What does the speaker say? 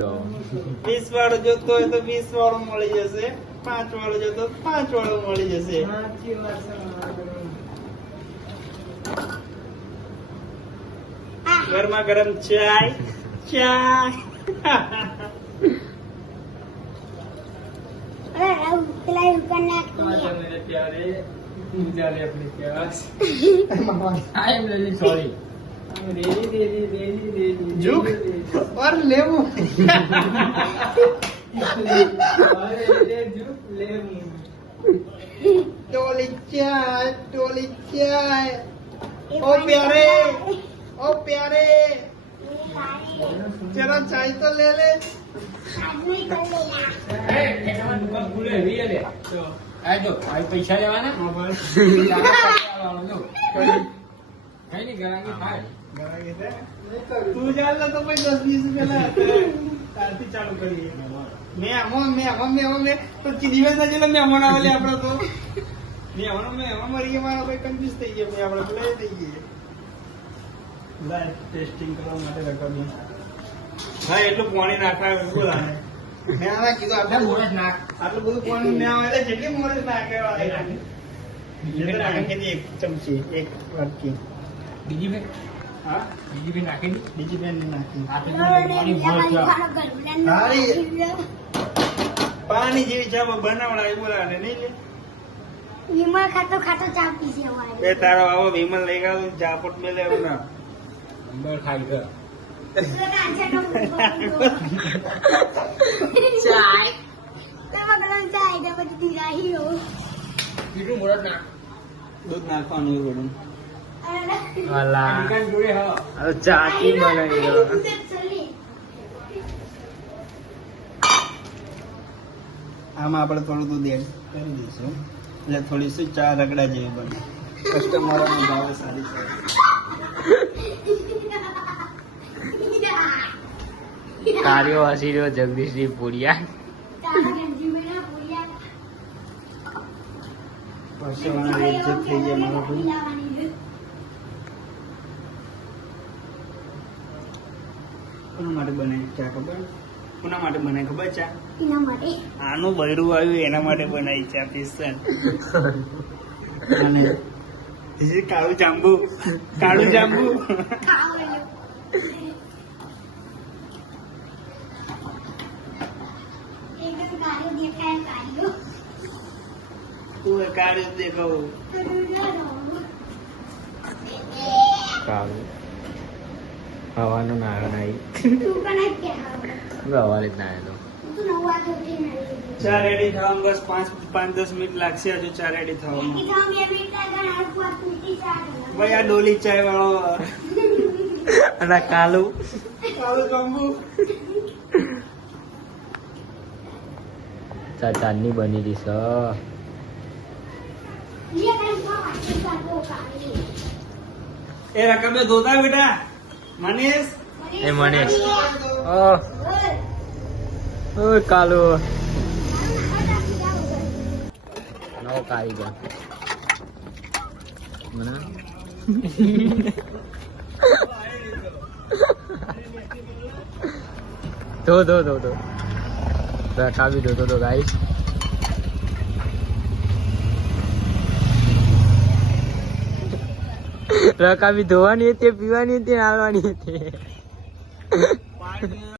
20 વાળો જોતો હોય તો 20 વાળો મળી જશે, 5 વાળો જોતો 5 વાળો મળી જશે. ગરમા ગરમ ચાય झुक और लेमू टोली चाय ओ प्यारे जरा चाय तो ले ले. પૈસા લેવાના તું ચાલ તો પછી 10-20 રૂપિયા તારથી ચાલુ કરીએ. મેં તો દિવસ ના જેટલા મહેમાન આવે આપડે તો મહેમાન મરી ગયા મારા ભાઈ કન્ફ્યુઝ થઈ ગયા. આપડે લઈ થઈ ગઈએ લાઈવ ટેસ્ટિંગ કરવા માટે રકમ. હા એટલું પાણી નાખાય બોલાને મેં આના કીધું આટલું મોરસ નાખ, આટલું બધું પાણી મેં આવે જેટલી મોરસ નાખે નાખી એક ચમચી એક વાટકી. બીજી બેન હા બીજી બેન નાખી બીજી બેન ને નાખી પાણી જેવી ચા બનાવડાય બોલાને નહીં લે. વિમલ ખાતો ચા પીશે અમારે. બે તારો આવો વિમલ લઈ ગયો ચાપટ મેલે એવું ના અંદર ખાઈ ગયો દૂધ નાખવાનું એવું બધું. ચાકી બનાવી ગયો. આમાં આપણે થોડું દૂધ એડ કરી દઈશું એટલે થોડી શું ચા રગડા જેવી બને. કસ્ટમરોનો ભાવ સારી છે. કાર્યો હસી રહ્યો જગદીશજી પુરિયા. પરસેવાના ઇજ્જત થઈ જાય મારો ભાઈ. કોના માટે બને ચા ખબર? કોના માટે બને ખબર ચા? એના માટે. આનું બૈરું આવ્યું એના માટે બનાવી ચા સ્પેશિયલ. અને કાળું જાંબુ તું કાળું દેખાવું. કાળું હવાનું નાયો નહીં સવારે જ નાયો ચા રેડી થવામાં બસ 5-10 મિનિટ લાગશે. હજુ ચા રેડી થવામાં ભાઈ આ ડોલી ચાય વાળો અને કાળું જાંબુ ચાની બની રહી છે. એ રકમે ધોતા બેટા મનીષ. એ મનીષ ઓ કાળું નવો કારીગર મને ધો કાવી ધોતો ગાઈસ. રકાબી ધોવાની હતી, પીવાની હતી, આવવાની હતી.